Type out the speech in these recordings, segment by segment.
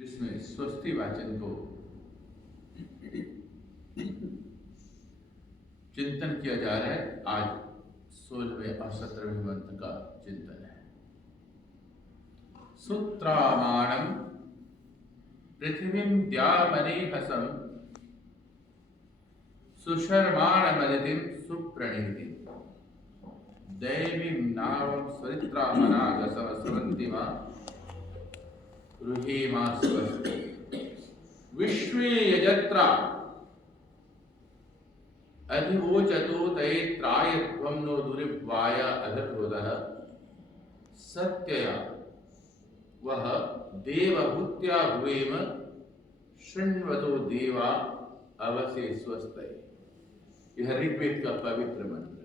जिसमें स्वस्ति वाचन को चिंतन किया जा रहा है। आज 16वें और 17वें मंत्र का चिंतन है। सूत्रामाणं पृथिवीं द्यामनीहसं सुशर्माणमदितिं सुप्रणीतिं दैवीं नावं स्वरित्रामनागसवस्रवन्तिमा रुहीमा स्वस्ति विश्वे यजत्रा अधिवोचतो तैत्रायध्वं नो दुरिव्वाय अधर्वदः सत्यया वह देवभूत्या भुवेम शृण्वतो देवा अवसे स्वस्ते। यह ऋग्वेद का पवित्र मंत्र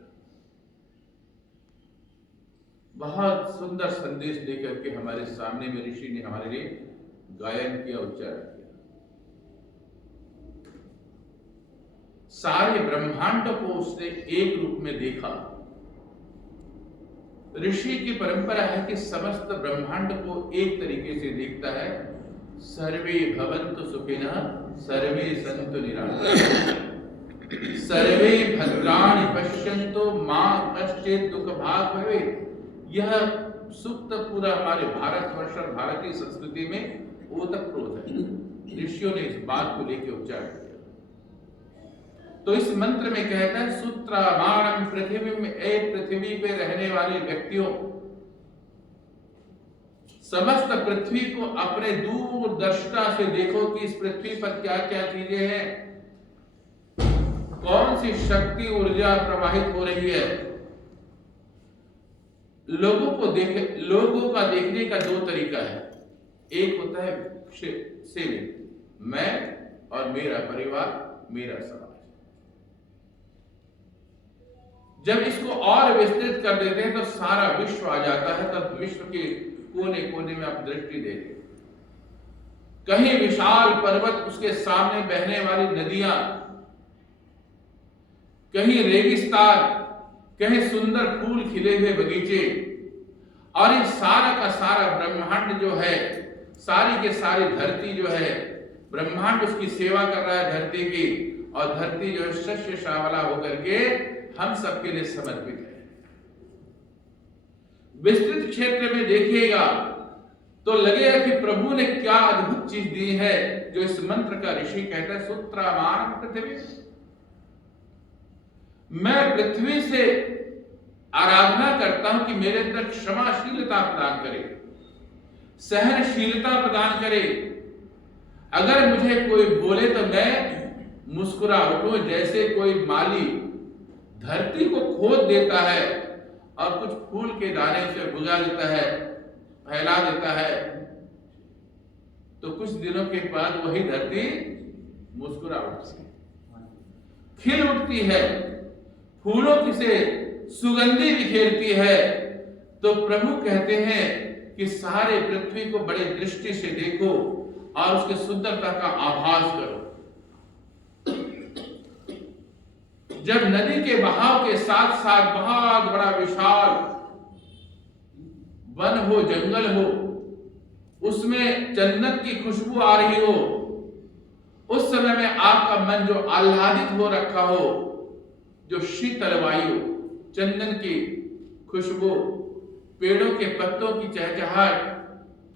बहुत सुंदर संदेश लेकर के हमारे सामने में ऋषि ने हमारे लिए गायन किया, उच्चारण किया। सारे ब्रह्मांड को उसने एक रूप में देखा। ऋषि की परंपरा है कि समस्त ब्रह्मांड को एक तरीके से देखता है। सर्वे भवन्तु सुखिनः सर्वे सन्तु निरामयाः सर्वे भद्राणि पश्यन्तु मा कश्चित् दुःखभाग् भवेत्। यह सूक्त पूरा हमारे भारतवर्ष और भारतीय संस्कृति में ओतप्रोत है। ऋषियों ने इस बात को लेकर उच्चारण किया। तो इस मंत्र में कहता है सूत्रामाणं पृथ्वी में, एक पृथ्वी पे रहने वाले व्यक्तियों, समस्त पृथ्वी को अपने दूरदर्शिता से देखो कि इस पृथ्वी पर क्या क्या चीजें हैं, कौन सी शक्ति ऊर्जा प्रवाहित हो रही है। लोगों का देखने का दो तरीका है। एक होता है सेविंग, मैं और मेरा परिवार, मेरा समाज। जब इसको और विस्तृत कर देते हैं तो सारा विश्व आ जाता है। तब विश्व के कोने कोने में आप दृष्टि देते, कहीं विशाल पर्वत, उसके सामने बहने वाली नदियां, कहीं रेगिस्तान, कहीं सुंदर फूल खिले हुए बगीचे, और ये सारा का सारा ब्रह्मांड जो है, सारी के सारी धरती जो है, ब्रह्मांड उसकी सेवा कर रहा है धरती की, और धरती जो है शस्य श्यामला होकर के हम सबके लिए समर्पित है। विस्तृत क्षेत्र में देखिएगा तो लगेगा कि प्रभु ने क्या अद्भुत चीज दी है, जो इस मंत्र का ऋषि कहता है सूत्रामाणं पृथ्वी। मैं पृथ्वी से आराधना करता हूं कि मेरे अंदर क्षमाशीलता प्रदान करे, सहनशीलता प्रदान करे। अगर मुझे कोई बोले तो मैं मुस्कुरा उठूं, जैसे कोई माली धरती को खोद देता है और कुछ फूल के दाने से बुझा देता है, फैला देता है, तो कुछ दिनों के बाद वही धरती मुस्कुरा उठती है, खिल उठती है, फूलों की से सुगंधी बिखेरती है। तो प्रभु कहते हैं कि सारे पृथ्वी को बड़े दृष्टि से देखो और उसके सुंदरता का आभास करो। जब नदी के बहाव के साथ साथ बहुत बड़ा विशाल वन हो, जंगल हो, उसमें जन्नत की खुशबू आ रही हो, उस समय में आपका मन जो आह्लादित हो रखा हो, जो शीतल वायु, चंदन की खुशबू, पेड़ों के पत्तों की चहचहाट,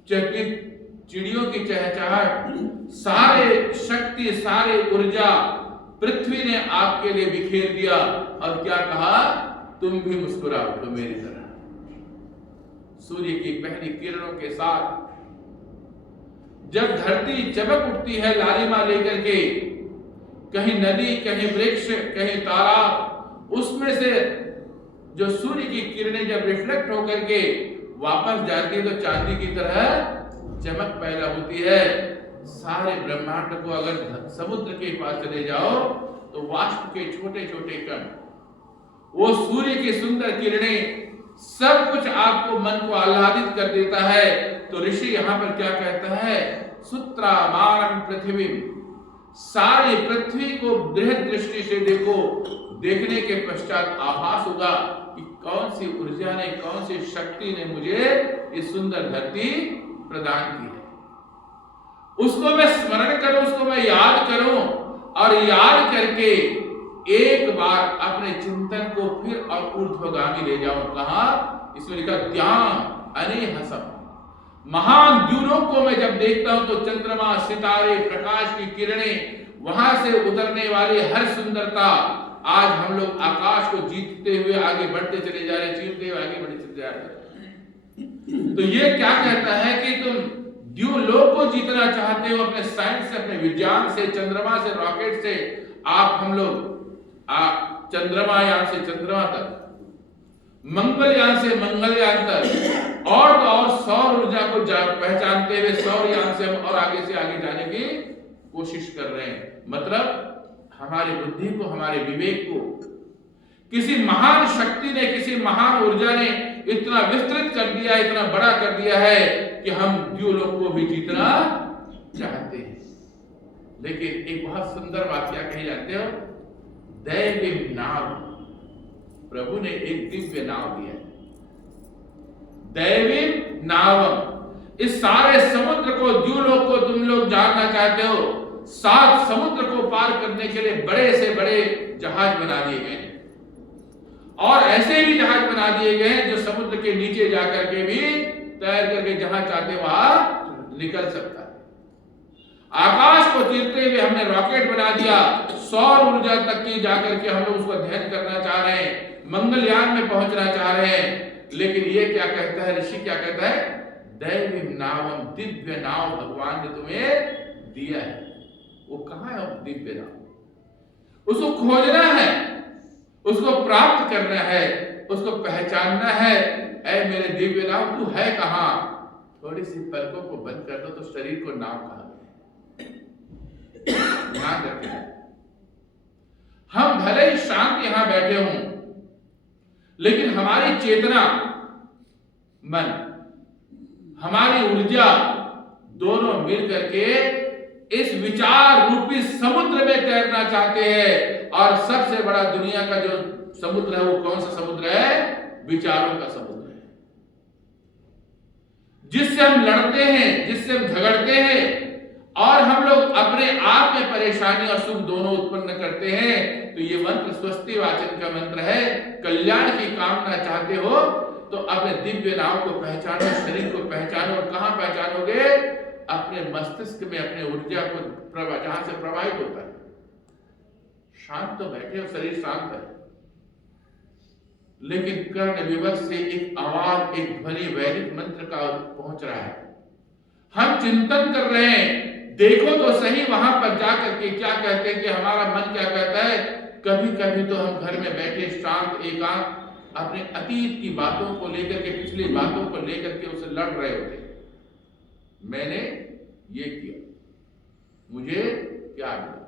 चिड़ियों की चहचहाट, सारे शक्ति, सारे ऊर्जा पृथ्वी ने आपके लिए बिखेर दिया और क्या कहा, तुम भी मुस्कुरा उठो मेरी तरह। सूर्य की पहली किरणों के साथ जब धरती चमक उठती है लालिमा लेकर के, कहीं नदी, कहीं वृक्ष, कहीं तालाब, उसमें से जो सूर्य की किरणें जब रिफ्लेक्ट होकर के वापस जाती है तो चांदी की तरह चमक पैदा होती है। सारे ब्रह्मांड को अगर समुद्र के पास चले जाओ तो वाष्प के छोटे छोटे कण, वो सूर्य की सुंदर किरणें, सब कुछ आपको मन को आह्लादित कर देता है। तो ऋषि यहां पर क्या कहता है, सूत्रामाणं पृथ्वी, सारी पृथ्वी को बृहद दृष्टि से देखो। देखने के पश्चात आभास होगा कि कौन सी ऊर्जा ने, कौन सी शक्ति ने मुझे ये सुंदर धरती प्रदान की है। उसको मैं स्मरण करूं, उसको मैं याद करूं और याद करके एक बार अपने चिंतन को फिर और ऊर्ध्वगामी ले जाऊं। कहा? इसमें लिखा ध्यान अनेहसम। महान द्यूलों को मैं जब देखता हूं तो चंद्रमा, सितारे, प्रकाश की किरणें, वहां से उतरने वाली हर सुंदरता, आज हम लोग आकाश को जीतते हुए आगे बढ़ते चले जा रहे, चीरते हुए आगे बढ़ते चले जा रहे। तो ये क्या कहता है कि तुम द्यूलोक को जीतना चाहते हो अपने साइंस से, अपने विज्ञान से, चंद्रमा से, रॉकेट से। आप हम लोग चंद्रमा यान से चंद्रमा तक, मंगलयान से मंगलयान तक, और तो और सौर ऊर्जा को पहचानते हुए सौर यान से हम और आगे से आगे जाने की कोशिश कर रहे हैं। मतलब हमारी बुद्धि को, हमारे विवेक को किसी महान शक्ति ने, किसी महान ऊर्जा ने इतना विस्तृत कर दिया, इतना बड़ा कर दिया है कि हम द्यूलोक को भी जीतना चाहते हैं। लेकिन एक बहुत सुंदर बात क्या कही जाते हो? दैवी नाव। प्रभु ने एक दिव्य नाव दिया, दैवी नाव। इस सारे समुद्र को, द्यूलोक को तुम लोग जानना चाहते हो, 7 समुद्र को पार करने के लिए बड़े से बड़े जहाज बना दिए गए हैं, और ऐसे भी जहाज बना दिए गए हैं जो समुद्र के नीचे जाकर के भी तैर करके जहां चाहते वहां निकल सकता है। आकाश को चीरते हुए हमने रॉकेट बना दिया, सौर ऊर्जा तक की जाकर के हम लोग उसको अध्ययन करना चाह रहे हैं, मंगलयान में पहुंचना चाह रहे हैं। लेकिन ये क्या कहता है ऋषि, क्या कहता है? दैवी नावम, दिव्य नाव भगवान ने तुम्हें दिया है। वो कहां है वो दिव्य नाव? उसको खोजना है, उसको प्राप्त करना है, उसको पहचानना है। ऐ मेरे दिव्य नाव, तू है कहां? थोड़ी सी पलकों को बंद कर दो तो शरीर को नाव कहा गया। ध्यान रखें, हम भले ही शांत यहां बैठे हों, लेकिन हमारी चेतना, मन, हमारी ऊर्जा दोनों मिल करके इस विचार रूपी समुद्र में तैरना चाहते हैं। और सबसे बड़ा दुनिया का जो समुद्र है वो कौन सा समुद्र है? विचारों का समुद्र है, जिससे हम लड़ते हैं, जिससे हम झगड़ते हैं, और हम लोग अपने आप में परेशानी और सुख दोनों उत्पन्न करते हैं। तो ये मंत्र स्वस्ति वाचन का मंत्र है। कल्याण की कामना चाहते हो तो अपने दिव्य नाव को पहचानो, शरीर को पहचानो। और कहां पहचानोगे? अपने मस्तिष्क में, अपने ऊर्जा को जहां से प्रवाहित होता है। शांत तो बैठे हो, शरीर शांत है, लेकिन कर्ण विवश से एक आवाज, एक ध्वनि वैदिक मंत्र का पहुंच रहा है। हम चिंतन कर रहे हैं, देखो तो सही वहां पर जाकर के क्या कहते हैं कि हमारा मन क्या कहता है। कभी कभी तो हम घर में बैठे शांत एकांत अपने अतीत की बातों को लेकर के, पिछली बातों को लेकर के उससे लड़ रहे होते हैं। मैंने ये किया, मुझे क्या मिला,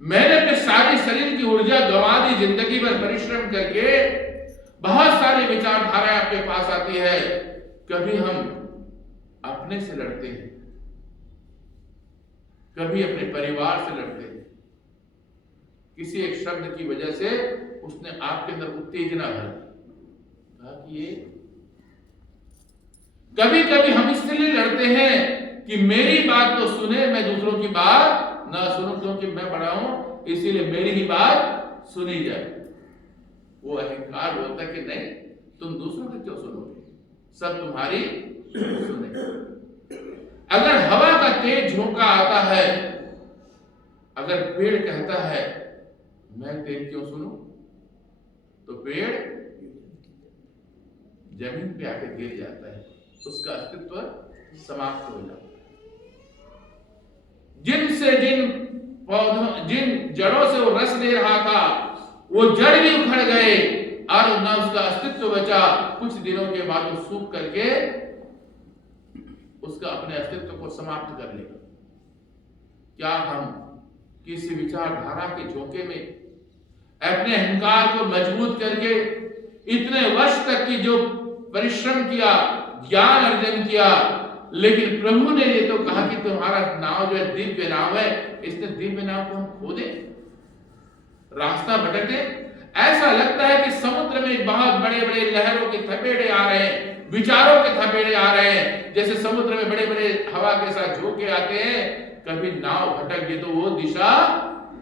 मैंने अपने सारी शरीर की ऊर्जा गंवा दी, जिंदगी भर परिश्रम करके। बहुत सारी विचारधाराएं आपके पास आती है। कभी हम अपने से लड़ते हैं, कभी अपने परिवार से लड़ते हैं। किसी एक शब्द की वजह से उसने आपके अंदर उत्तेजना भर दी, कहा कि ये। कभी कभी हम इसलिए लड़ते हैं कि मेरी बात तो सुने, मैं दूसरों की बात ना सुनूं, क्योंकि मैं बड़ा हूं इसीलिए मेरी ही बात सुनी जाए। वो अहंकार बोलता है कि नहीं, तुम दूसरों की क्यों सुनोगे, सब तुम्हारी सुने। अगर हवा का तेज झोंका आता है, अगर पेड़ कहता है मैं तेरी क्यों सुनूं, तो पेड़ जमीन पे आके गिर जाता है, उसका अस्तित्व समाप्त हो जाता है। जिन जड़ों से वो रस ले रहा था, वो जड़ भी उखड़ गए और न उसका अस्तित्व बचा। कुछ दिनों के बाद वो सूख करके उसका अपने अस्तित्व को समाप्त कर लेगा। क्या हम किसी विचारधारा के झोंके में अपने अहंकार को मजबूत करके इतने वर्ष तक की जो परिश्रम किया, ज्ञान अर्जन किया, लेकिन प्रभु ने ये तो कहा कि तुम्हारा नाव जो है दिव्य नाव है, इसने दिव्य नाव को हम खो दे, रास्ता भटके। ऐसा लगता है कि समुद्र में बहुत बड़े बड़े लहरों के थपेड़े आ रहे हैं, विचारों के थपेड़े आ रहे हैं, जैसे समुद्र में बड़े बड़े हवा के साथ झोंके आते हैं, कभी नाव भटक गई तो वो दिशा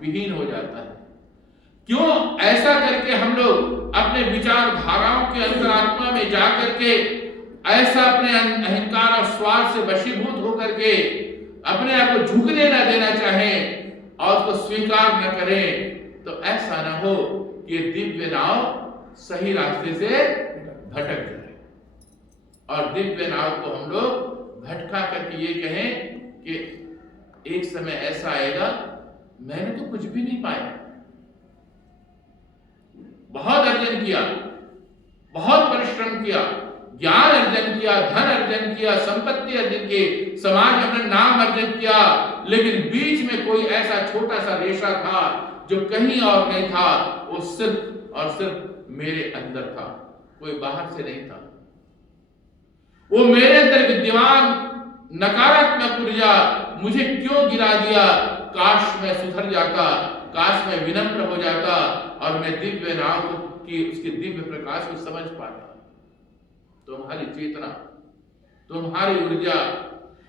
विहीन हो जाता है। क्यों ऐसा करके हम लोग अपने विचारधाराओं के अंतरात्मा में जा करके ऐसा अपने अहंकार और स्वार्थ से वशीभूत होकर के अपने आप को झुकने न देना चाहें और उसको स्वीकार न करें, तो ऐसा ना हो कि दिव्य नाव सही रास्ते से भटक जाए और दिव्य नाव को हम लोग भटका करके ये कहें कि एक समय ऐसा आएगा मैंने तो कुछ भी नहीं पाया, बहुत अर्जन किया, बहुत परिश्रम किया, ज्ञान अर्जन किया, धन अर्जन किया, संपत्ति अर्जन की, समाज में अपना नाम अर्जन किया, लेकिन बीच में कोई ऐसा छोटा सा रेशा था जो कहीं और नहीं था, वो सिर्फ और सिर्फ मेरे अंदर था, कोई बाहर से नहीं था। वो मेरे अंदर विद्यमान नकारात्मक ऊर्जा मुझे क्यों गिरा दिया? काश मैं सुधर जाता, काश मैं विनम्र हो जाता और मैं दिव्य नाव की उसके दिव्य प्रकाश को समझ पाता। तुम्हारी चेतना, तुम्हारी ऊर्जा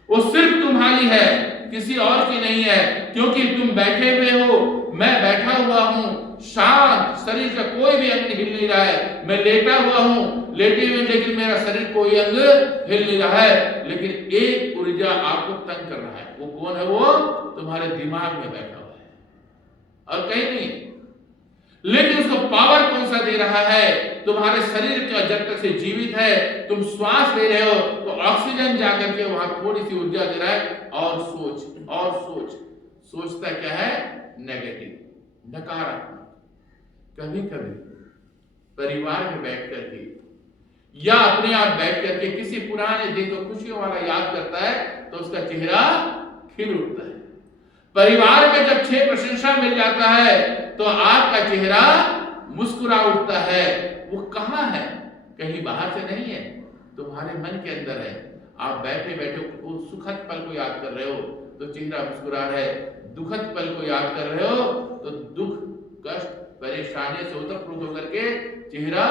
वो सिर्फ तुम्हारी है, किसी और की नहीं है, क्योंकि तुम बैठे हुए हो, मैं बैठा हुआ हूं शांत, शरीर का कोई भी अंग हिल नहीं रहा है, मैं लेटा हुआ हूं, लेटे हुए लेकिन मेरा शरीर कोई अंग हिल नहीं रहा है, लेकिन एक ऊर्जा आपको तंग कर रहा है। वो कौन है? वो तुम्हारे दिमाग में बैठा हुआ है और कहीं नहीं। लेकिन उसको पावर कौन सा दे रहा है? तुम्हारे शरीर का जब तक से जीवित है, तुम श्वास ले रहे हो तो ऑक्सीजन जाकर के वहां थोड़ी सी ऊर्जा दे रहा है और सोच और सोच। सोचता क्या है? नेगेटिव, नकारात्मक। कभी कभी परिवार में बैठ करके या अपने आप बैठ करके किसी पुराने दिन को खुशियों वाला याद करता है तो उसका चेहरा खिल उठता है। परिवार में जब 6 प्रशंसा मिल जाता है तो आपका चेहरा मुस्कुरा उठता है। वो कहां है? कहीं बाहर से नहीं है, तुम्हारे मन के अंदर है। आप बैठे बैठे वो सुखद पल को याद कर रहे हो तो चेहरा मुस्कुरा रहा है, दुखद पल को याद कर रहे हो तो दुख, कष्ट, परेशानी से ओतप्रोत होकर के चेहरा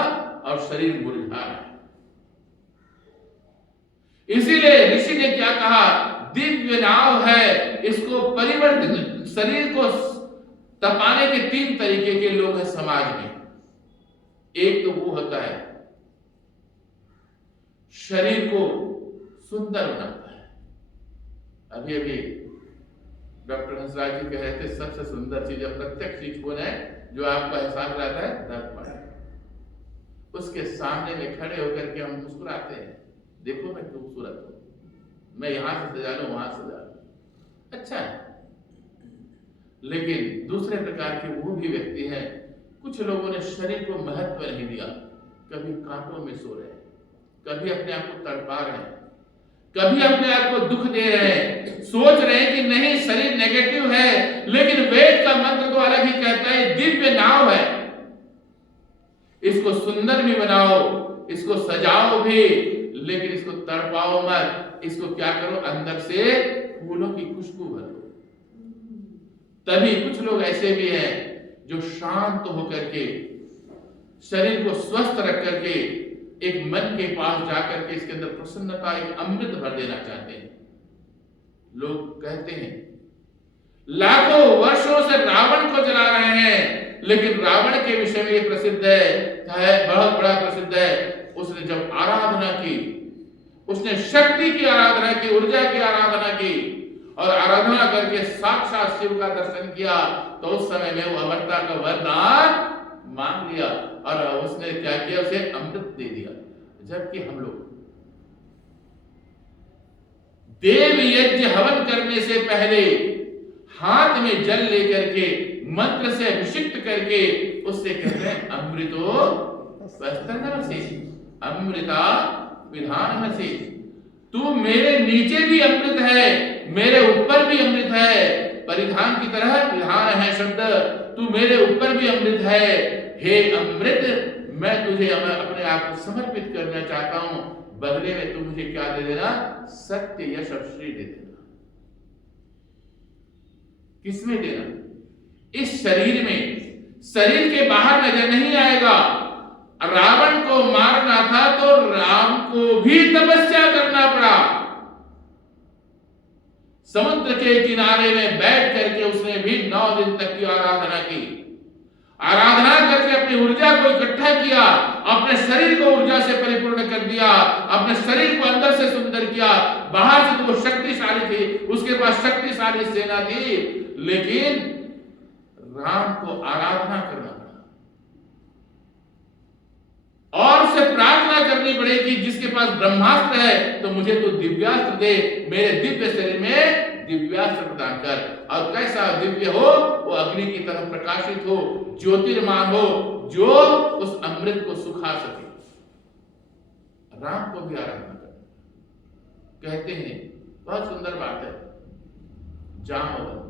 और शरीर मुरझा रहा है। इसीलिए ऋषि ने क्या कहा? दिव्य नाव है, इसको परिवर्तित, शरीर को तपाने के 3 तरीके के लोग हैं समाज में। एक तो वो होता है शरीर को सुंदर बनाता है। अभी अभी डॉक्टर हंसराज जी कह रहे थे सबसे सुंदर चीज, प्रत्यक्ष चीज कौन है? जो आपका एहसास रहता है दर्पण। उसके सामने में खड़े होकर के हम मुस्कुराते हैं, देखो मैं खूबसूरत हूं, मैं यहां से सजा लूं, वहां सजा लूं, अच्छा है। लेकिन दूसरे प्रकार के वो भी व्यक्ति हैं, कुछ लोगों ने शरीर को महत्व नहीं दिया, कभी कांटों में सो रहे हैं, कभी अपने आप को तड़पा रहे हैं, कभी अपने आप को दुख दे रहे हैं, सोच रहे हैं कि नहीं शरीर नेगेटिव है, लेकिन वेद का मंत्र तो अलग ही कहता है दिव्य नाव है, इसको सुंदर भी बनाओ, इसको सजाओ भी, लेकिन इसको तड़पाओ मत, इसको क्या करो? अंदर से फूलों की खुशबू भरो। तभी कुछ लोग ऐसे भी हैं जो शांत होकर के शरीर को स्वस्थ रख करके एक मन के पास जाकर के इसके अंदर प्रसन्नता, एक अमृत भर देना चाहते हैं। लोग कहते हैं लाखों वर्षों से रावण को जला रहे हैं, लेकिन रावण के विषय में ये प्रसिद्ध है, बहुत बड़ा प्रसिद्ध है, उसने जब आराधना की, उसने शक्ति की आराधना की, ऊर्जा की आराधना की और आराधना करके साक्षात शिव का दर्शन किया, तो उस समय में वो अमरता का वरदान मांग लिया और उसने क्या किया? उसे अमृत दे दिया। जबकि हम लोग देव यज्ञ हवन करने से पहले हाथ में जल लेकर के मंत्र से अभिषिक्त करके उससे कहते हैं अमृतो वस्तनमसि, अमृता विधानमसि। तू मेरे नीचे भी अमृत है, मेरे ऊपर भी अमृत है, परिधान की तरह विधान है शब्द, तू मेरे ऊपर भी अमृत है। हे अमृत, मैं तुझे अपने आप को समर्पित करना चाहता हूं, बदले में तू मुझे क्या दे देना? सत्य यश और श्री दे देना। किसमें देना? इस शरीर में। शरीर के बाहर नजर नहीं आएगा, रावण को मारना था तो राम को भी तपस्या करना पड़ा। समुद्र के किनारे में बैठ करके उसने भी 9 दिन तक की आराधना की। आराधना करके अपनी ऊर्जा को इकट्ठा किया, अपने शरीर को ऊर्जा से परिपूर्ण कर दिया, अपने शरीर को अंदर से सुंदर किया। बाहर से तो वो शक्तिशाली थी, उसके पास शक्तिशाली सेना थी, लेकिन राम को आराधना करना पड़ा और उसे प्रार्थना करनी पड़ेगी, जिसके पास ब्रह्मास्त्र है तो मुझे तो दिव्यास्त्र दे, मेरे दिव्य शरीर में दिव्यास्त्र प्रदान कर। और कैसा दिव्य हो? वो अग्नि की तरह प्रकाशित हो, ज्योतिर्मान हो, जो उस अमृत को सुखा सके। राम को भी आराधना कर। कहते हैं, बहुत सुंदर बात है, जामवंत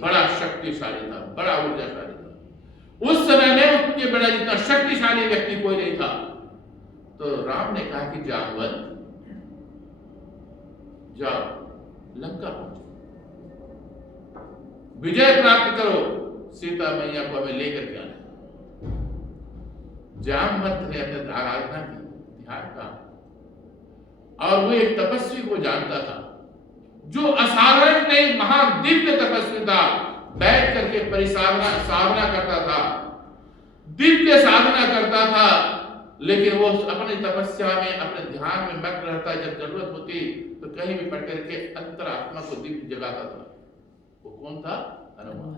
बड़ा शक्तिशाली था, बड़ा ऊर्जाशाली था। उस समय में उसके बड़ा जितना शक्तिशाली व्यक्ति कोई नहीं था। तो राम ने कहा कि जामवंत जाओ, लंका पहुंचो, विजय प्राप्त करो, सीता मैया को हमें लेकर के आना। जामवंत ने अपने आराधना की, ध्यान का, और वो एक तपस्वी को जानता था जो असाधारण नहीं, महादिव्य तपस्वी था। बैठ करके साधना करता था, दिव्य साधना करता था, लेकिन वो अपनी तपस्या में, अपने ध्यान में मग्न रहता। जब जरूरत होती तो कहीं भी पढ़ करके अंतरात्मा को दिव्य जगाता था। वो कौन था? हनुमान।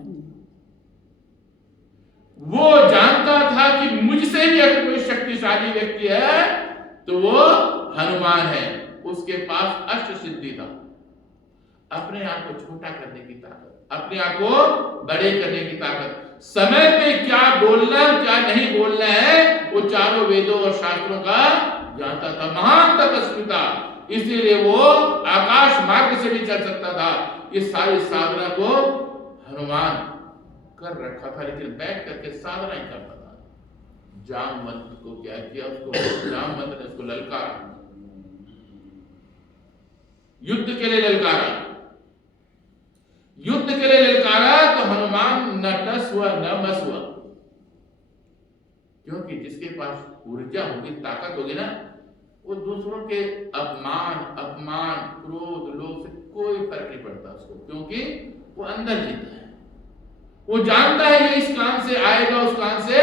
वो जानता था कि मुझसे भी अगर कोई शक्तिशाली व्यक्ति है तो वो हनुमान है। उसके पास अष्ट सिद्धि था, अपने आप को छोटा करने की ताकत, अपने आप को बड़े करने की ताकत, समय पे क्या बोलना क्या नहीं बोलना है वो चारों वेदों और शास्त्रों का जानता था। महान तपस्वी था, इसीलिए वो आकाश मार्ग से भी चल सकता था। इस सारी साधना को हनुमान कर रखा था, लेकिन बैठ करके साधना ही करता था। जामवंत को क्या किया? उसको जामवंत ने उसको ललकारा, युद्ध के लिए ललकारा। युद्ध के लिए ललकारा तो हनुमान न टस हुआ न मस हुआ, क्योंकि जिसके पास ऊर्जा होगी, ताकत होगी ना, वो दूसरों के अपमान, क्रोध, लोभ से कोई फर्क नहीं पड़ता उसको, क्योंकि वो अंदर जीता है। वो जानता है ये इस कान से आएगा, उस कान से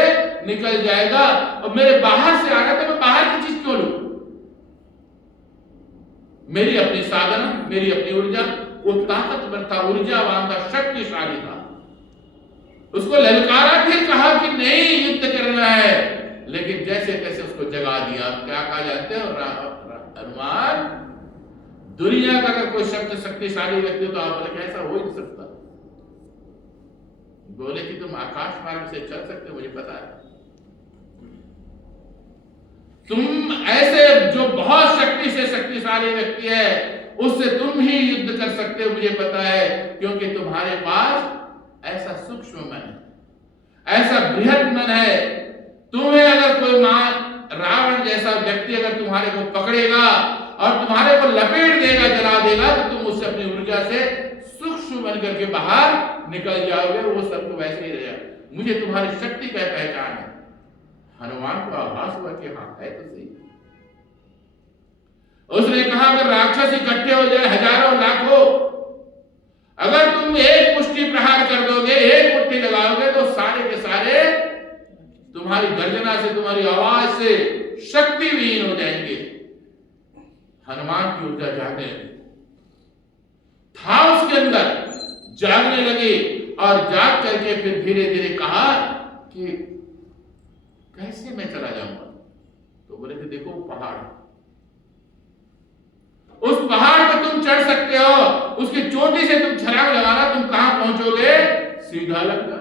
निकल जाएगा, और मेरे बाहर से आ रहा था, मैं बाहर की चीज क्यों लूं? मेरी अपनी साधना, मेरी अपनी ऊर्जा। वो ताकतवर था, ऊर्जावान था, शक्तिशाली था। उसको ललकारा, फिर कहा कि नहीं युद्ध करना है, लेकिन जैसे तैसे उसको जगा दिया। क्या कहा जानते हो? हनुमान, दुनिया का अगर कोई शक्तिशाली व्यक्ति हो तो आप बोले कैसा हो ही नहीं सकता। बोले कि तुम आकाश मार्ग से चल सकते हो, मुझे पता है। तुम ऐसे जो बहुत शक्ति से शक्तिशाली व्यक्ति है, उससे तुम ही युद्ध कर सकते हो, मुझे पता है, क्योंकि तुम्हारे पास ऐसा सूक्ष्म मन है, ऐसा बृहद मन है। तुम्हें अगर कोई रावण जैसा व्यक्ति अगर तुम्हारे को पकड़ेगा और तुम्हारे को लपेट देगा, जला देगा, तो तुम उससे अपनी ऊर्जा से सूक्ष्म बन करके बाहर निकल जाओगे, वो सब तो वैसे ही रहेगा। मुझे तुम्हारी शक्ति का पहचान है। हनुमान को आभास हुआ कि हाँ है तो सही। उसने कहा अगर राक्षस इकट्ठे हो जाए, हजारों लाखों, अगर तुम एक मुट्ठी प्रहार कर दोगे, एक मुट्ठी लगाओगे, तो सारे के सारे तुम्हारी गर्जना से, तुम्हारी आवाज से शक्ति विहीन हो जाएंगे। हनुमान की ऊर्जा जागने लगी था, उसके अंदर जागने लगी, और जाग करके फिर धीरे धीरे कहा कि कैसे मैं चला जाऊंगा? तो बोले कि देखो पहाड़, उस पहाड़ पर तुम चढ़ सकते हो, उसकी चोटी से तुम छलांग लगाना, तुम कहां पहुंचोगे? सीधा लंका।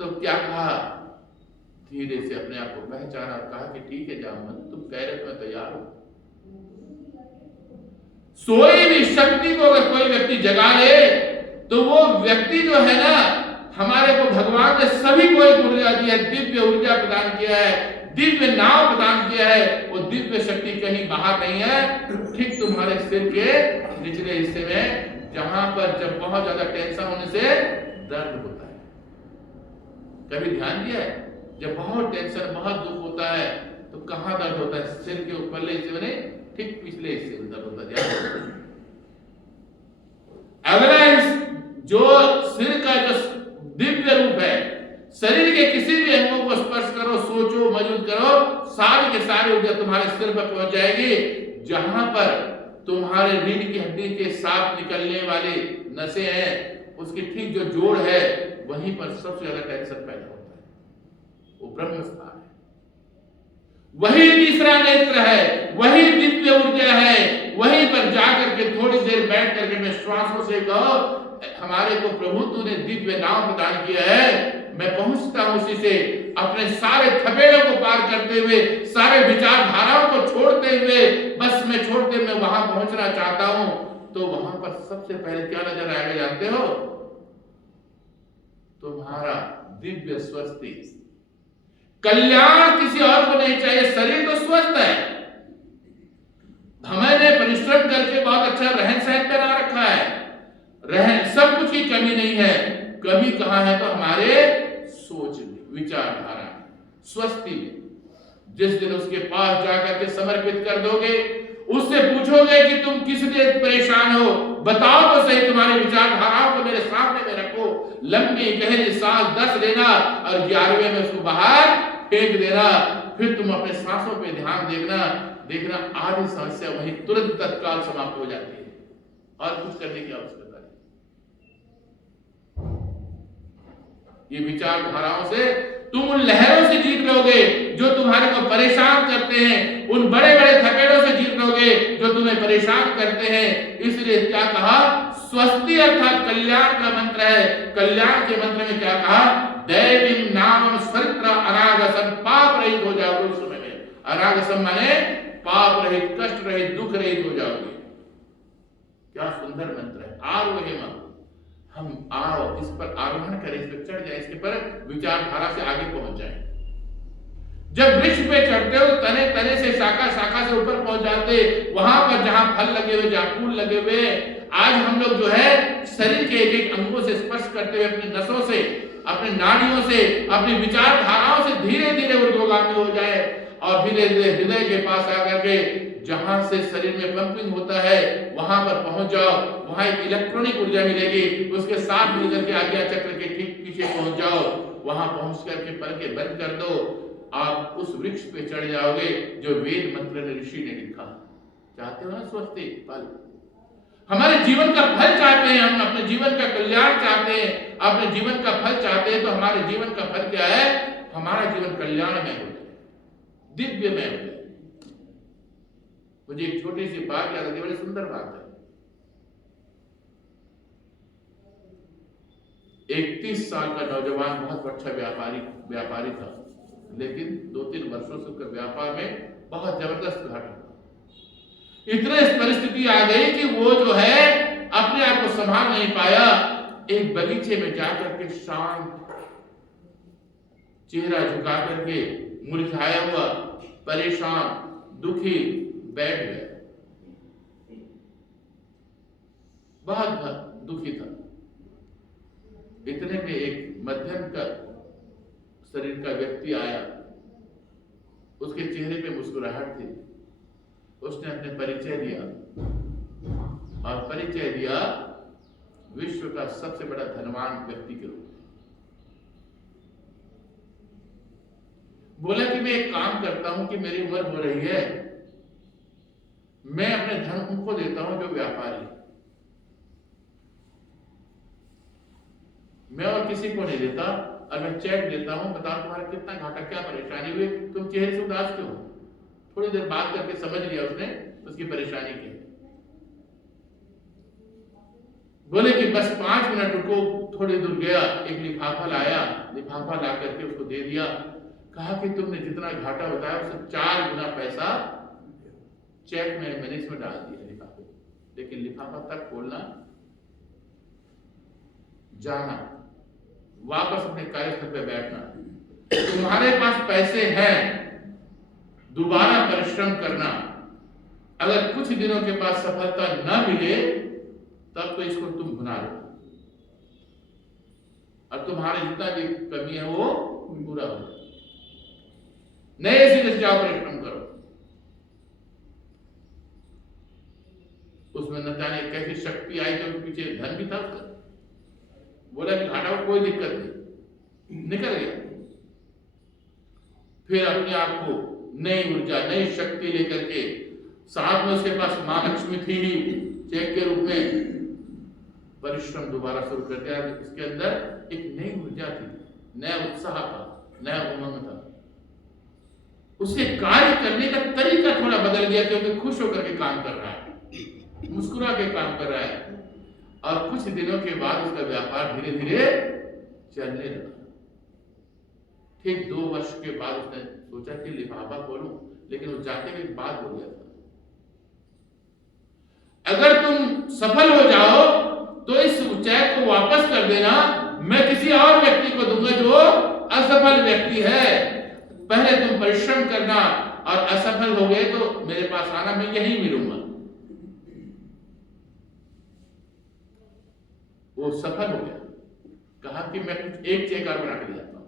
तो क्या कहा? धीरे से अपने आप को पहचाना और कहा कि ठीक है जामवंत, तुम कह रहे हो, मैं तैयार हूं। सोई भी शक्ति को अगर कोई व्यक्ति जगा ले तो वो व्यक्ति जो है ना, हमारे को भगवान ने सभी को एक ऊर्जा दी है, दिव्य ऊर्जा प्रदान किया है, दिव्य नाम प्रदान किया है। वो दिव्य शक्ति कहीं बाहर नहीं है, ठीक तुम्हारे सिर के निचले हिस्से में, जहां पर जब बहुत ज्यादा टेंशन होने से दर्द होता है। कभी ध्यान दिया है? जब बहुत टेंशन, बहुत दुख होता है तो कहाँ दर्द होता है? सिर के ऊपरले हिस्से में, ठीक पिछले हिस्से में दर्द होता है। अगला जो सिर का जो दिव्य रूप है, शरीर के किसी भी अंगों को स्पर्श करो, सोचो, मौजूद करो, सारी के सारी ऊर्जा तुम्हारे सिर पर पहुंच जाएगी। जहां पर तुम्हारे रीढ़ की हड्डी के साथ निकलने वाले नसें हैं, उसकी ठीक जो जोड़ है, वहीं पर सबसे ज्यादा टेंशन पैदा होता है। वो ब्रह्म स्थान है, वही तीसरा नेत्र है, वही दिव्य ऊर्जा है। वहीं पर जाकर के थोड़ी देर बैठ करके मैं श्वासों से कहो, हमारे को प्रभु तूने दिव्य नाम प्रदान किया है, मैं पहुंचता हूं उसी से, अपने सारे थपेड़ों को पार करते हुए, सारे विचारधाराओं को छोड़ते हुए, बस मैं छोड़ते मैं वहां पहुंचना चाहता हूं। तो वहां पर सबसे पहले क्या नजर आएगा जानते हो? तुम्हारा दिव्य स्वस्थी। कल्याण किसी और को नहीं चाहिए, शरीर तो स्वस्थ है, हमने परिश्रम करके बहुत अच्छा रहन सहन बना रखा है, रहन सब कुछ की कमी नहीं है। कमी कहां है? तो हमारे सोच में, विचारधारा में, स्वस्थी में। जिस दिन उसके पास जाकर के समर्पित कर दोगे, उससे पूछोगे कि तुम किस लिए परेशान हो, बताओ तो सही, तुम्हारी विचारधाराओं को मेरे सामने में रखो। लंबी गहरी सांस 10 लेना और 11वें में उसको बाहर फेंक देना। फिर तुम अपने सांसों पे ध्यान देखना आधी समस्या वही तुरंत तत्काल समाप्त हो जाती है और कुछ करने की आवश्यकता नहीं। ये विचारधाराओं से तुम उन लहरों से जीत लोगे जो तुम्हारे को परेशान करते हैं, उन बड़े बड़े थपेड़ों से जीत लोगे जो तुम्हें परेशान करते हैं। इसलिए क्या कहा? स्वस्ति अर्थात कल्याण का मंत्र है। कल्याण के मंत्र में क्या कहा? दैवीं नामं स्मृत्वा अनागसं, पाप रहित हो जाओगे उस समय में। अनागसं माने पाप रहित, कष्ट रहित, दुख रहित हो जाओगे। क्या सुंदर मंत्र है। आरोहेम, हम आओ इस पर आरोहण करें, इस पर चढ़ जाए, इसके पर विचारधारा से आगे पहुंच जाए। जब वृक्ष पे चढ़ते हो, तने तने से, शाखा शाखा से ऊपर पहुंच जाते, वहां पर जहां फल लगे हुए, जहां फूल लगे हुए, आज हम लोग जो है शरीर के एक एक अंगों से स्पर्श करते हुए, अपनी नसों से, अपने नाड़ियों से, अपनी विचारधाराओं से धीरे धीरे ऊर्ध्वगामी हो जाए और धीरे धीरे हृदय के पास आकर के जहां से शरीर में पंपिंग होता है वहां पर पहुंच जाओ। वहां एक इलेक्ट्रॉनिक ऊर्जा मिलेगी, उसके साथ मिलकर के आज्ञा चक्र के ठीक पीछे पहुंच जाओ। वहां पहुंच करके पलकें बंद कर दो, आप उस वृक्ष पे चढ़ जाओगे जो वेद मंत्र ने, ऋषि ने लिखा। चाहते हो ना स्वस्ति फल? हमारे जीवन का फल चाहते हैं, हम अपने जीवन का कल्याण चाहते हैं, अपने जीवन का फल चाहते हैं। तो हमारे जीवन का फल क्या है? हमारा जीवन कल्याणमय हो जाए, दिव्यमय हो जाए। मुझे एक छोटी सी बात याद आती है, बड़ी सुंदर बात है। एक 30 साल का नौजवान, बहुत अच्छा व्यापारी था, लेकिन 2-3 वर्षों से उसका व्यापार में बहुत जबरदस्त घाटा। इतने परिस्थिति आ गई कि वो जो है अपने आप को संभाल नहीं पाया। एक बगीचे में जाकर के शांत, चेहरा झुका करके, मुरझाया हुआ, परेशान, दुखी बैठ गया। बहुत दुखी था। इतने में एक मध्यम का शरीर का व्यक्ति आया, उसके चेहरे पे मुस्कुराहट थी। उसने अपने परिचय दिया और परिचय दिया विश्व का सबसे बड़ा धनवान व्यक्ति के रूप में। बोला कि मैं एक काम करता हूं कि मेरी उम्र हो रही है, मैं अपने धन उनको देता हूं जो व्यापारी, मैं और किसी को नहीं देता, और मैं चेक देता हूं, बताओ तुम्हारा कितना घाटा, क्या परेशानी हुई, तुम चेहरे से उदास क्यों? थोड़ी देर बात करके समझ लिया उसने उसकी परेशानी क्या। बोले कि बस 5 मिनट रुको। थोड़ी दूर गया, एक लिफाफा लाया, लिफाफा ला करके उसको दे दिया। कहा कि तुमने जितना घाटा बताया उससे 4 गुना पैसा चेक में मैंने इसमें डाल दिया लिफाफे, लेकिन लिफाफा तक खोलना, जाना, वापस अपने कार्यस्थल पे बैठना। तुम्हारे पास पैसे हैं, दोबारा परिश्रम करना। अगर कुछ दिनों के बाद सफलता न मिले तब तो इसको तुम भुना लो। और तुम्हारे जितना भी कमी है वो पूरा हो जाए। नए सिरे से जाओ, परिश्रम करो। उसमें न जाने कैसी शक्ति आई तो पीछे धन भी था उसका, बोला कि घाटा को कोई दिक्कत नहीं, निकल गया। फिर अपने आप को नई ऊर्जा नई शक्ति लेकर के, साथ में उसके पास मां लक्ष्मी थी ही चेक के रूप में, परिश्रम दोबारा शुरू कर दिया। इसके अंदर एक नई ऊर्जा थी, नया उत्साह था, नया उमंग था। उसे कार्य करने का तरीका थोड़ा बदल गया, क्योंकि खुश होकर के काम कर रहा है, मुस्कुरा के काम कर रहा है। और कुछ दिनों के बाद उसका व्यापार धीरे धीरे चलने लगा। ठीक 2 वर्ष के बाद उसने सोचा कि लिफाफा खोलूं, लेकिन वो जाते हुए एक बात बोल गया था, अगर तुम सफल हो जाओ तो इस चेक को वापस कर देना, मैं किसी और व्यक्ति को दूंगा जो असफल व्यक्ति है। पहले तुम परिश्रम करना, और असफल हो गए तो मेरे पास आना, मैं यहीं मिलूंगा। वो सफल हो गया, कहा कि मैं कुछ एक चेक और बना के ले जाता हूं,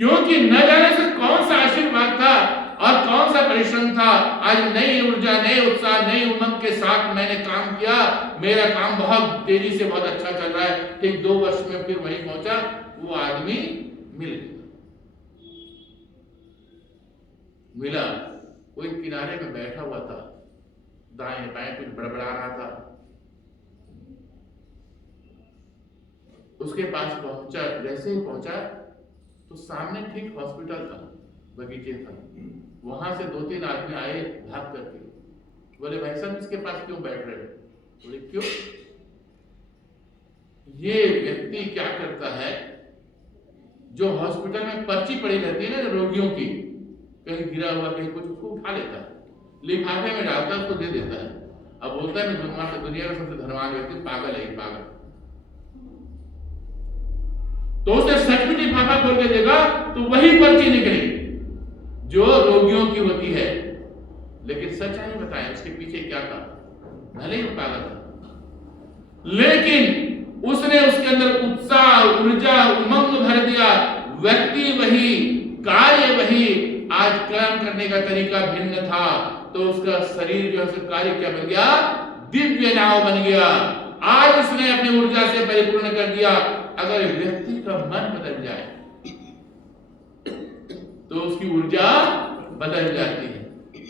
क्योंकि न जाने से कौन सा आशीर्वाद था और कौन सा परिश्रम था। आज नई ऊर्जा, नए उत्साह, नई उमंग के साथ मैंने काम किया, मेरा काम बहुत तेजी से बहुत अच्छा चल रहा है। ठीक 2 वर्ष में फिर वहीं पहुंचा, वो आदमी मिला। कोई किनारे में बैठा हुआ था, दाएं बाएं कुछ बड़बड़ा रहा था। उसके पास पहुंचा, जैसे ही पहुंचा तो सामने ठीक हॉस्पिटल था, बगीचे था। वहां से 2-3 आदमी आए भाग करके, बोले भाई साहब इसके पास क्यों बैठ रहे हो? बोले क्यों? ये व्यक्ति क्या करता है, जो हॉस्पिटल में पर्ची पड़ी रहती है ना रोगियों की, कहीं गिरा हुआ कहीं कुछ, उसको उठा लेता है, लिफाफे में डालता है, उसको दे देता है। अब बोलता है मैं दुनिया का सबसे धनवान व्यक्ति, पागल है, पागल। तो उसने सच में लिफाफा खोल के देखा तो वही पर्ची निकली जो रोगियों की होती है। लेकिन सच्चाई बताएं उसके पीछे क्या था। भले ही पागल था, लेकिन उसने उसके अंदर उत्साह, ऊर्जा, उमंग भर दिया। व्यक्ति वही, कार्य वही, आज काम करने का तरीका भिन्न था, तो उसका शरीर जो है कार्य क्या बन गया? दिव्य नाव बन गया। आज उसने अपनी ऊर्जा से परिपूर्ण कर दिया। अगर व्यक्ति का मन बदल जाए तो उसकी ऊर्जा बदल जाती है।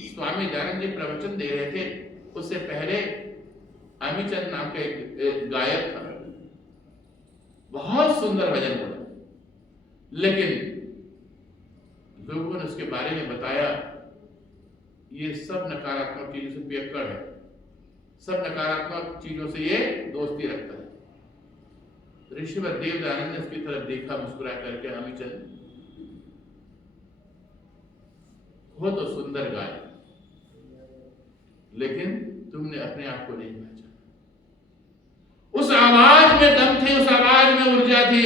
स्वामी दयानंद जी प्रवचन दे रहे थे, उससे पहले अमीचंद नाम का एक गायक था, बहुत सुंदर भजन बोला, लेकिन लोगों ने उसके बारे में बताया ये सब नकारात्मक चीजों से पियक्कड़ है, सब नकारात्मक चीजों से ये दोस्ती रखता है। ऋषिवर देव दयानंद ने उसकी तरफ देखा, मुस्कुरा करके, अमीचंद हो तो सुंदर गाय, लेकिन तुमने अपने आप को नहीं पहचाना। उस आवाज में दम थे, उस आवाज में ऊर्जा थी।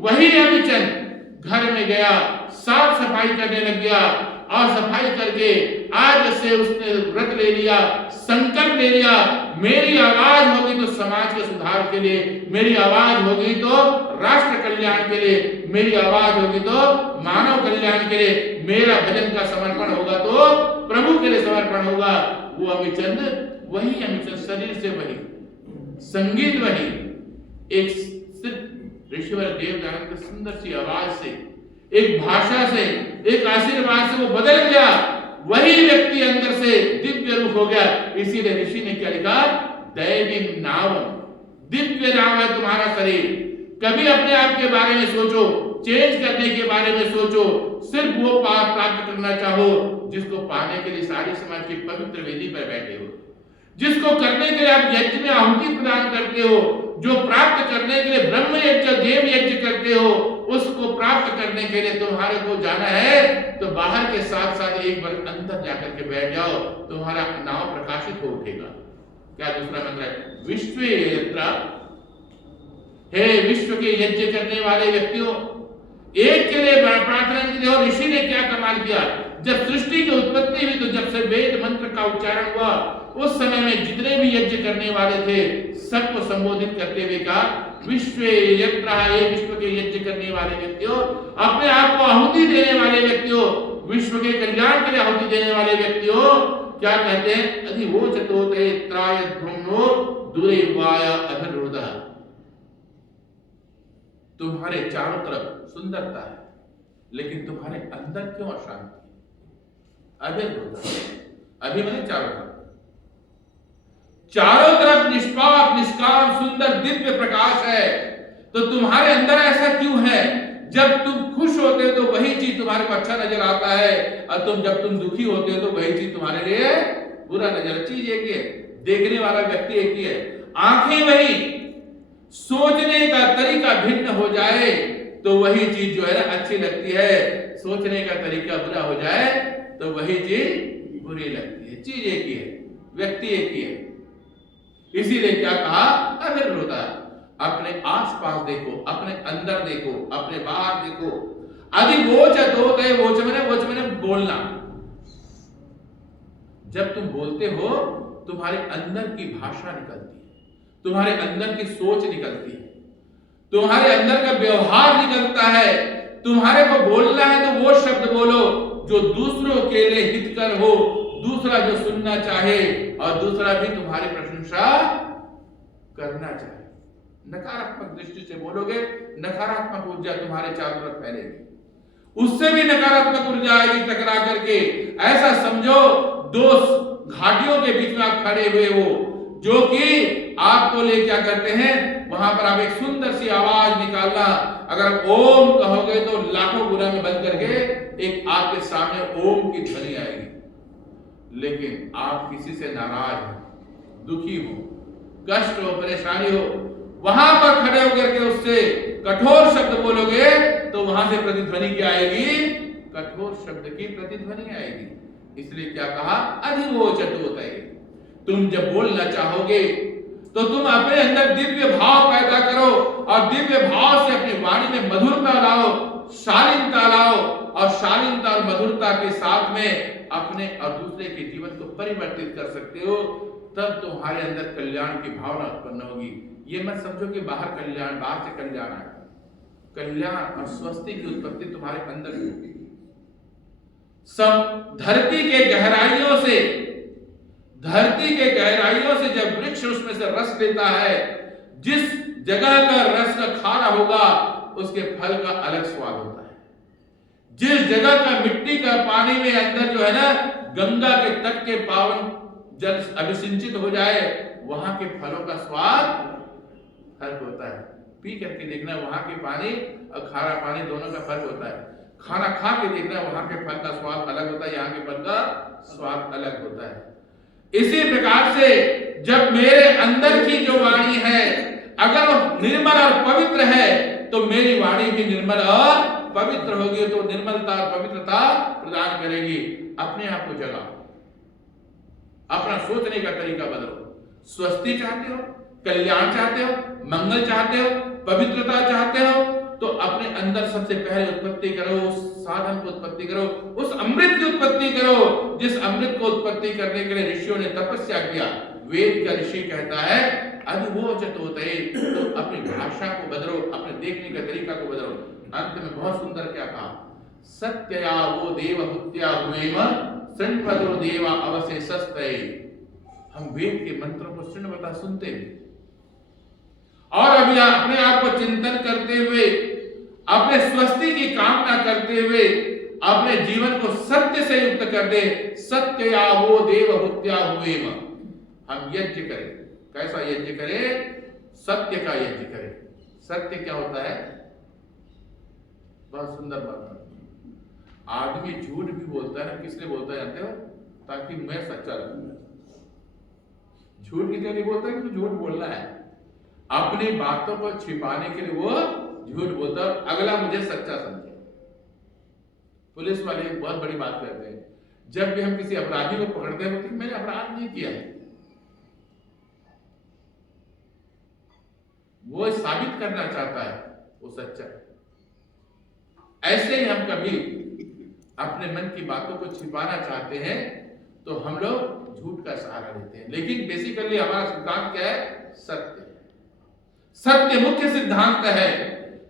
वही अमीचंद घर में गया, साफ सफाई करने लग गया, और सफाई करके आज से उसने व्रत ले लिया, संकल्प ले लिया, मेरी आवाज होगी तो समाज के सुधार के लिए, मेरी आवाज होगी तो राष्ट्र कल्याण के लिए, मेरी आवाज होगी तो मानव कल्याण के लिए, मेरा भजन का समर्पण होगा तो प्रभु के लिए समर्पण होगा। वो अमीचंद वही अमीचंद, शरीर से वही, संगीत वही, एक सिर्फ ऋषिवर देव दयानंद की सुंदर सी आवाज से, एक भाषा से, एक आशीर्वाद से वो बदल गया। वही व्यक्ति अंदर से दिव्य रूप हो गया। इसीलिए ऋषि ने क्या लिखा? दैवी नावम, दिव्य नाव है तुम्हारा शरीर। कभी अपने आप के बारे में सोचो, चेंज करने के बारे में सोचो, सिर्फ वो प्राप्त करना चाहो जिसको पाने के लिए सारी समाज की पवित्र वेदी पर बैठे हो, जिसको करने के लिए आप यज्ञ में आहुति प्रदान करते हो, जो प्राप्त करने के लिए ब्रह्म यज्ञ, देव यज्ञ करते हो, उसको प्राप्त करने के लिए तुम्हारे को जाना है तो बाहर के साथ साथ एक बार अंदर जाकर के बैठ जाओ, तुम्हारा नाव प्रकाशित हो उठेगा। क्या दूसरा मंत्र है? विश्व यत्र, हे विश्व के यज्ञ करने वाले व्यक्तियों, एक के लिए प्रार्थना की। और ऋषि ने क्या कमाल किया, जब सृष्टि की उत्पत्ति हुई तो जब से वेद मंत्र का उच्चारण हुआ, उस समय में जितने भी यज्ञ करने वाले थे सबको संबोधित करते हुए कहा, विश्व यत्र, ये विश्व के यज्ञ करने वाले व्यक्तियों, अपने आप को आहुति देने वाले व्यक्तियों, विश्व के कल्याण के लिए आहुति देने वाले व्यक्तियों, क्या कहते हैं? अधिवोचतोते त्राय ध्रुवो दूरे वाया अभिरुदः। तुम्हारे चारों तरफ सुंदरता है, लेकिन तुम्हारे अंदर क्यों अशांति? अभी मैंने चारों तरफ निष्पाप, निष्काम, सुंदर, दिव्य प्रकाश है, तो तुम्हारे अंदर ऐसा क्यों है? जब तुम खुश होते हो तो वही चीज तुम्हारे को अच्छा नजर आता है, और जब तुम दुखी होते हो तो वही चीज तुम्हारे लिए बुरा नजर। चीज एक ही है, देखने वाला व्यक्ति एक ही है, आंखें वही, सोचने का तरीका भिन्न हो जाए तो वही चीज जो है ना अच्छी लगती है, सोचने का तरीका बुरा हो जाए तो वही चीज बुरी लगती है। चीज एक ही है, व्यक्ति एक ही है। इसीलिए क्या कहा? अभिरुदः। अपने आसपास देखो, अपने अंदर देखो, अपने बाहर देखो। अधिवोचतोते, वोच मैंने बोलना। जब तुम बोलते हो तुम्हारे अंदर की भाषा निकलती है, तुम्हारे अंदर की सोच निकलती है, तुम्हारे अंदर का व्यवहार निकलता है। तुम्हारे को बोलना है तो वो शब्द बोलो जो दूसरों के लिए हितकर हो, दूसरा जो सुनना चाहे और दूसरा भी तुम्हारी प्रशंसा करना चाहे। नकारात्मक दृष्टि से बोलोगे, नकारात्मक ऊर्जा तुम्हारे चारों तरफ फैलेगी, उससे भी नकारात्मक ऊर्जा आएगी टकरा करके। ऐसा समझो दो घाटियों के बीच में आप खड़े हुए हो, जो कि आपको ले क्या करते हैं, वहां पर आप एक सुंदर सी आवाज निकालना, अगर ओम कहोगे तो लाखों गुना में बंद करके एक आपके सामने ओम की ध्वनि आएगी। लेकिन आप किसी से नाराज हो, दुखी हो, कष्ट हो, परेशानी हो, वहां पर खड़े होकर के उससे कठोर शब्द बोलोगे तो वहां से प्रतिध्वनि क्या आएगी? कठोर शब्द की प्रतिध्वनि आएगी। इसलिए क्या कहा? अधिवोचतोते। तुम जब बोलना चाहोगे तो तुम अपने अंदर दिव्य भाव पैदा करो, और दिव्य भाव से अपनी वाणी में मधुरता लाओ, शालीनता लाओ, और शालीनता और मधुरता के साथ में अपने और दूसरे के जीवन को परिवर्तित कर सकते हो। तब तुम्हारे अंदर कल्याण की भावना उत्पन्न होगी। ये मत समझो कि बाहर कल्याण, बाहर से कल्याण आए। कल्याण और स्वस्ति की उत्पत्ति तुम्हारे अंदर होगी। सब धरती के गहराइयों से जब वृक्ष उसमें से रस लेता है, जिस जगह का रस का खारा होगा उसके फल का अलग स्वाद होता है। जिस जगह का मिट्टी का पानी में अंदर जो है ना, गंगा के तट के पावन जल अभिसिंचित हो जाए, वहां के फलों का स्वाद फर्क होता है। पी करके देखना, वहां के पानी और खारा पानी दोनों का फर्क होता है। खाना खा के देखना, वहां के फल का स्वाद अलग होता है, यहाँ के फल का स्वाद अलग होता है। इसी प्रकार से जब मेरे अंदर की जो वाणी है अगर वो निर्मल और पवित्र है तो मेरी वाणी भी निर्मल और पवित्र होगी, तो निर्मलता और पवित्रता प्रदान करेगी। अपने आप को जगाओ, अपना सोचने का तरीका बदलो। स्वस्ति चाहते हो, कल्याण चाहते हो, मंगल चाहते हो, पवित्रता चाहते हो, तो अपने अंदर सबसे पहले उत्पत्ति करो, उस साधन को उत्पत्ति करो, उस अमृत की उत्पत्ति करो जिस अमृत को उत्पत्ति करने के लिए ऋषियों ने तपस्या किया। वेद का ऋषि कहता है अधिवोचतोते, तो अपनी भाषा को बदलो, अपने देखने का तरीका को बदलो। अंत में बहुत सुंदर क्या कहा? सत्यया वो देवहूत्या हुएम शृण्वतो देवा अवशेषस्ते। हम वेद के मंत्रों को शृण्वता सुनते हैं और अभी अपने आप को चिंतन करते हुए, अपने स्वस्ति की कामना करते हुए अपने जीवन को सत्य से युक्त कर दे। सत्य या वो देवहूत्या हुएम। हम यज्ञ करें। कैसा यज्ञ करें? सत्य का यज्ञ करें। सत्य क्या होता है? बहुत सुंदर बात है। आदमी झूठ भी बोलता है ना, किस लिए बोलता है जानते हो? ताकि मैं सच्चा लगूं। झूठ किस लिए नहीं बोलता? क्योंकि झूठ बोलना है, अपनी बातों को छिपाने के लिए वो झूठ बोलता है, अगला मुझे सच्चा समझे। पुलिस वाले एक बहुत बड़ी बात करते हैं, जब भी हम किसी अपराधी को पकड़ते हैं तो मैंने अपराध नहीं किया है, वो साबित करना चाहता है वो सच्चा है। ऐसे ही हम कभी अपने मन की बातों को छिपाना चाहते हैं तो हम लोग झूठ का सहारा लेते हैं, लेकिन बेसिकली हमारा सिद्धांत क्या है? सत्य। सत्य मुख्य सिद्धांत है।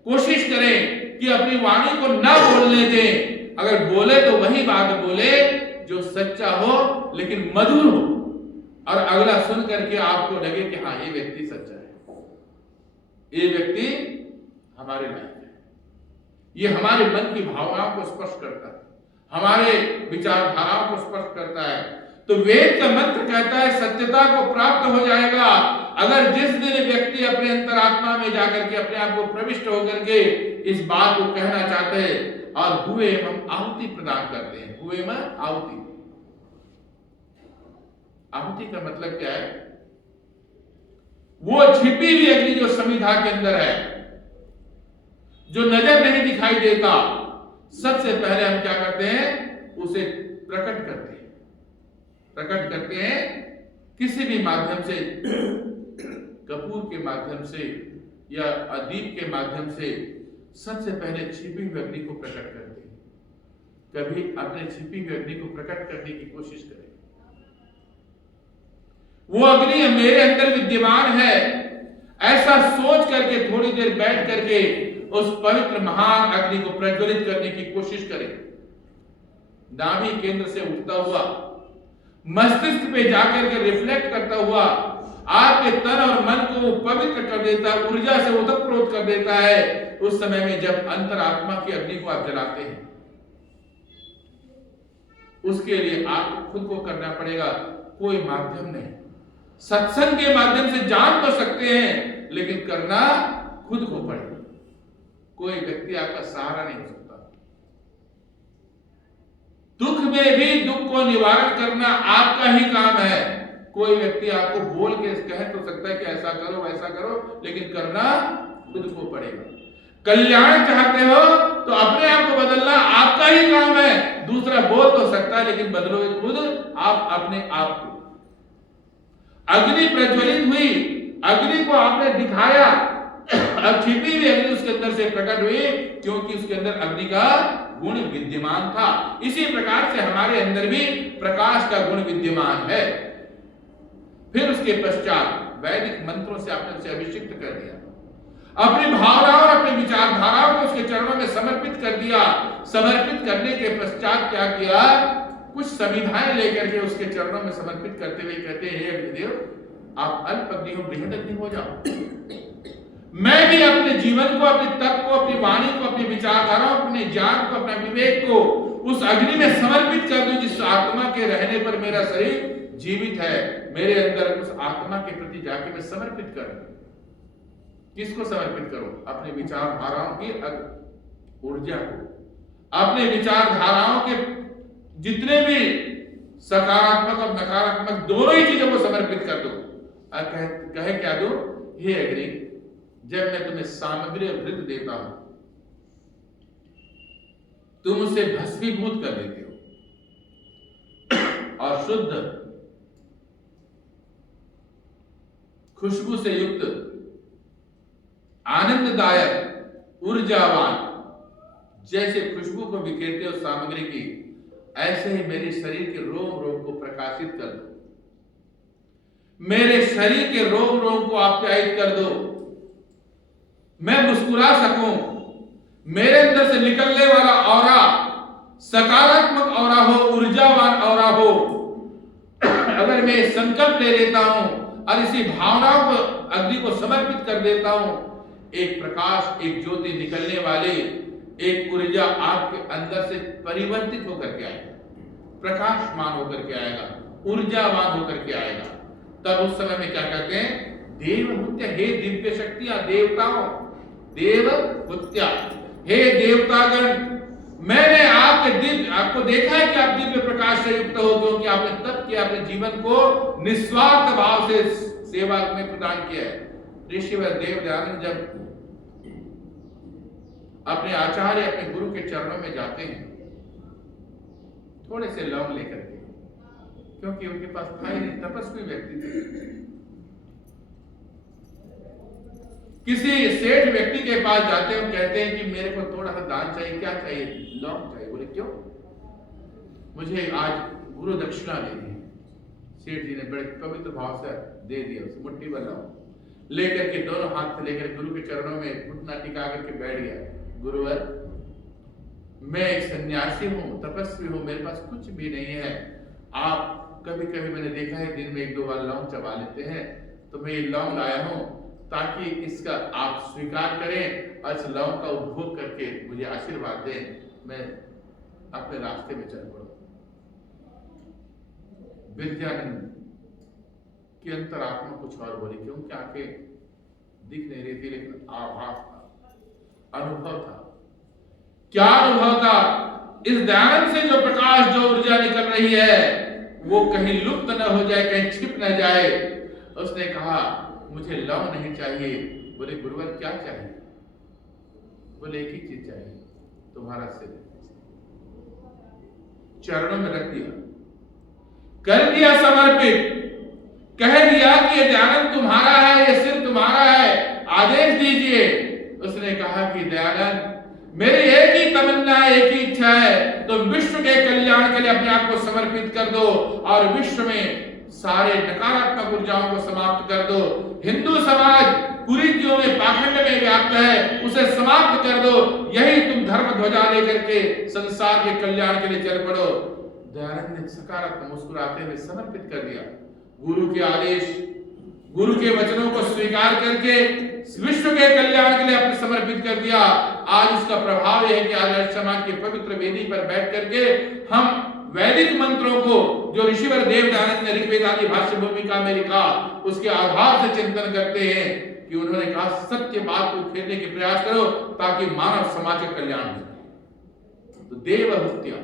कोशिश करें कि अपनी वाणी को ना बोलने दें। अगर बोले तो वही बात बोले जो सच्चा हो लेकिन मधुर हो, और अगला सुन करके आपको लगे कि हाँ ये व्यक्ति सच्चा है, ये व्यक्ति हमारे लायक है, ये हमारे मन की भावनाओं को स्पर्श करता है, हमारे विचारधाराओं को स्पर्श करता है। तो वेद का मंत्र कहता है सत्यता को प्राप्त हो जाएगा अगर जिस दिन व्यक्ति अपने अंतरात्मा में जाकर के अपने आप को प्रविष्ट होकर के इस बात को कहना चाहते हैं और हुए हम आहुति प्रदान करते हैं। हुए में आहुति, आहुति का मतलब क्या है? वो छिपी हुई अग्नि जो समिधा के अंदर है, जो नजर नहीं दिखाई देता, सबसे पहले हम क्या करते हैं? उसे प्रकट करते हैं। प्रकट करते हैं किसी भी माध्यम से, कपूर के माध्यम से या अदीप के माध्यम से। सबसे पहले छिपी हुई अग्नि को प्रकट करते हैं। कभी अपने छिपी हुई अग्नि को प्रकट करने की कोशिश करें। वो अग्नि मेरे अंदर विद्यमान है, ऐसा सोच करके थोड़ी देर बैठ करके उस पवित्र महान अग्नि को प्रज्वलित करने की कोशिश करें। नाभि केंद्र से उठता हुआ मस्तिष्क पे जाकर के रिफ्लेक्ट करता हुआ आपके तन और मन को वो पवित्र कर देता है, ऊर्जा से ओतप्रोत कर देता है। उस समय में जब अंतरात्मा की अग्नि को आप जलाते हैं, उसके लिए आप खुद को करना पड़ेगा, कोई माध्यम नहीं। सत्संग के माध्यम से जान तो सकते हैं लेकिन करना खुद को पड़ेगा। कोई व्यक्ति आपका सहारा नहीं हो सकता। दुख में भी दुख को निवारण करना आपका ही काम है। कोई व्यक्ति आपको बोल के कह तो सकता है कि ऐसा करो वैसा करो, लेकिन करना खुद को पड़ेगा। कल्याण चाहते हो तो अपने आप को बदलना आपका ही काम है। दूसरा बोल तो सकता है लेकिन बदलोगे खुद आप अपने आप को। अग्नि प्रज्वलित हुई, अग्नि को आपने दिखाया, अब छिपी हुई अग्नि उसके अंदर से प्रकट हुई क्योंकि उसके अंदर अग्नि का गुण विद्यमान था। इसी प्रकार से हमारे अंदर भी प्रकाश का गुण विद्यमान है। फिर उसके पश्चात वैदिक मंत्रों से आपने उसे अभिषिक्त कर दिया, अपनी भावनाओं और अपनी विचारधाराओं को उसके चरणों में समर्पित कर दिया। समर्पित करने के पश्चात क्या किया? कुछ समिधाएं लेकर के उसके चरणों में समर्पित करते हुए कहते हैं, हे अग्निदेव आप अल्प अग्नि हो, बृहद अग्नि हो जाओ। मैं भी अपने जीवन को, अपने तप को, अपनी वाणी को, अपनी विचारधाराओं, अपने ज्ञान को, अपने विवेक को उस अग्नि में समर्पित कर दूं जिस आत्मा के रहने पर मेरा शरीर जीवित है। मेरे अंदर उस आत्मा के प्रति जाके मैं समर्पित करूं। किसको समर्पित करूं? अपने विचारधाराओं की ऊर्जा को, अपने विचारधाराओं के जितने भी सकारात्मक और नकारात्मक दोनों ही चीजों को समर्पित कर दो। कहे क्या दो? हे अग्नि, जब मैं तुम्हें सामग्री और घृत देता हूं, तुम उसे भस्मीभूत कर देते हो और शुद्ध खुशबू से युक्त, आनंददायक, ऊर्जावान, जैसे खुशबू को बिखेरते हो सामग्री की, ऐसे ही मेरे शरीर के रोम रोम को प्रकाशित कर दो। मेरे शरीर के रोम रोम को आप्यायित कर दो। मैं मुस्कुरा सकूं, मेरे अंदर से निकलने वाला ऑरा सकारात्मक ऑरा हो, ऊर्जावान ऑरा हो। अगर मैं संकल्प ले लेता हूं और इसी भावनाओं को, अग्नि को समर्पित कर देता हूं, एक प्रकाश, एक ज्योति निकलने वाली एक ऊर्जा आपके अंदर से परिवर्तित होकर के आएगा, प्रकाशमान होकर के आएगा, ऊर्जावान होकर के आएगा। तब उस समय में क्या कहते हैं? देवहूत्य, हे दिव्य शक्तियां, देवताओं, देवहूत्या, हे देवतागण, मैंने आपको देखा है कि आप दिव्य प्रकाश से युक्त हो, क्योंकि आपने तप किया, अपने जीवन को निस्वार्थ भाव से सेवा में प्रदान किया है। ऋषिवर देव दयानंद जब अपने आचार्य, अपने गुरु के चरणों में जाते हैं, थोड़े से लौंग लेकर के, क्योंकि उनके पास था ही नहीं, तपस्वी व्यक्ति थे। किसी सेठ व्यक्ति के पास जाते हैं, कहते हैं कि मेरे को थोड़ा सा दान चाहिए। क्या चाहिए? लौंग चाहिए। बोले क्यों? मुझे आज गुरु दक्षिणा देनी है। सेठ जी ने बड़े पवित्र भाव से दे दिया, उसे मुट्ठी भर लौंग। लेकर के दोनों हाथ से लेकर गुरु के चरणों में घुटना टिका करके बैठ गया। गुरुवर, मैं एक सन्यासी हूँ, तपस्वी हूँ, मेरे पास कुछ भी नहीं है। आप कभी कभी मैंने देखा है दिन में 1-2 बार लौंग चबा लेते हैं, तो मैं ये लौंग लाया हूँ ताकि इसका आप स्वीकार करें और इस लौंग का उपभोग करके मुझे आशीर्वाद दें, मैं अपने रास्ते में चल पड़ूं। विद्यानंद की अंतरात्मा कुछ और बोली, क्योंकि आंखें दिख नहीं रही थी, लेकिन आभास था, अनुभव था। क्या अनुभव था? इस दयानंद से जो प्रकाश, जो ऊर्जा निकल रही है, वो कहीं लुप्त न हो जाए, कहीं छिप न जाए। उसने कहा, मुझे लौंग नहीं चाहिए। बोले, गुरुवर क्या चाहिए? बोले, एक ही चीज चाहिए, तुम्हारा सिर। चरणों में रख दिया, कर दिया समर्पित, कह दिया कि ये दयानंद तुम्हारा है, ये सिर तुम्हारा है, आदेश दीजिए। उसने कहा कि दयानंद, मेरी एक ही तमन्ना है, एक ही इच्छा है, तो विश्व के कल्याण के लिए अपने आप को समर्पित कर दो और विश्व में सारे नकारात्मक ऊर्जाओं को समाप्त कर दो। हिंदू समाज कुरीतियों में, पाखंड में व्याप्त है, उसे समाप्त कर दो। यही तुम धर्म ध्वजा लेकर के संसार के कल्याण के लिए चल पड़ो। दयानंद ने सकारात्मक मुस्कुराते हुए समर्पित कर दिया। गुरु के आदेश, गुरु के वचनों को स्वीकार करके विश्व के कल्याण के लिए अपने समर्पित कर दिया। आज इसका प्रभाव यह है कि आज समाज के पवित्र वेदी पर बैठ करके हम वैदिक मंत्रों को, जो ऋषिवर देव दयानंद ने ऋग्वेद आदि भाष्य भूमिका में लिखा, उसके आधार से चिंतन करते हैं कि उन्होंने कहा, सत्य बात को खेलने के प्रयास करो ताकि मानव समाज का कल्याण हो सके। तो देवहत्या,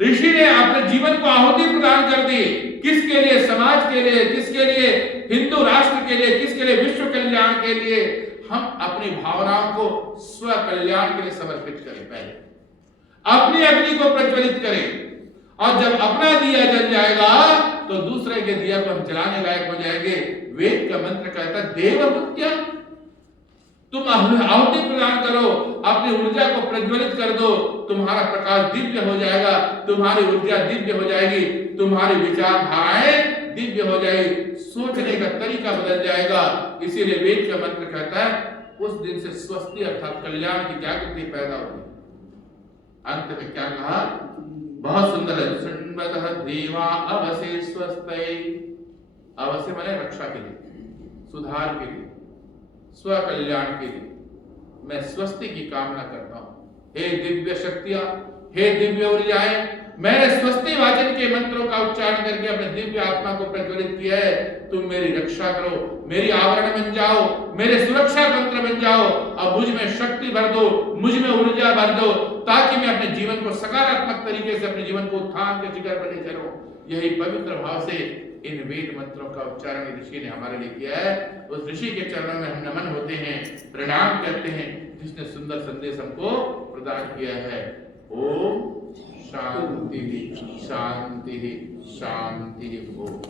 ऋषि ने अपने जीवन को आहुति प्रदान कर दी। किसके लिए? समाज के लिए। किसके लिए? हिंदू राष्ट्र के लिए। किसके लिए? विश्व कल्याण के लिए। हम अपनी भावनाओं को स्व कल्याण के लिए समर्पित करें। पहले अपनी अग्नि को प्रज्वलित करें, और जब अपना दिया जल जाएगा तो दूसरे के दिया को हम जलाने लायक हो जाएंगे। वेद का मंत्र कहता है, देवहत्या, तुम आहुति प्रदान करो, अपनी ऊर्जा को प्रज्वलित कर दो, तुम्हारा प्रकाश दिव्य हो जाएगा, तुम्हारी ऊर्जा दिव्य हो जाएगी, तुम्हारी विचारधाराएं दिव्य हो जाएगी, सोचने का तरीका बदल जाएगा। इसीलिए वेद का मंत्र कहता है, उस दिन से स्वस्ति अर्थात कल्याण की जागृति पैदा होगी। अंत में क्या कहा? बहुत सुंदर है, सुन्वतः देवा अवसे स्वस्ते। अवसे माने रक्षा के लिए, सुधार के लिए, स्व कल्याण के लिए मैं स्वस्ति की कामना करता हूं। हे दिव्य शक्तियां, हे दिव्य ऊर्जाएं, मैंने स्वस्ति वाचन के मंत्रों का उच्चारण करके अपने दिव्य आत्मा को प्रज्वलित किया है। तुम मेरी रक्षा करो, मेरी आवरण बन जाओ, मेरे सुरक्षा तंत्र बन जाओ। अब मुझ में शक्ति भर दो, मुझ में ऊर्जा भर दो, ताकि मैं अपने जीवन को सकारात्मक तरीके से, अपने जीवन को उत्थान के शिखर पर ले चलूं। यही पवित्र भाव से इन वेद मंत्रों का उच्चारण ऋषि ने हमारे लिए किया है। उस ऋषि के चरणों में हम नमन होते हैं, प्रणाम करते हैं, जिसने सुंदर संदेश हमको प्रदान किया है। ओम शांति शांति शांति। ओम।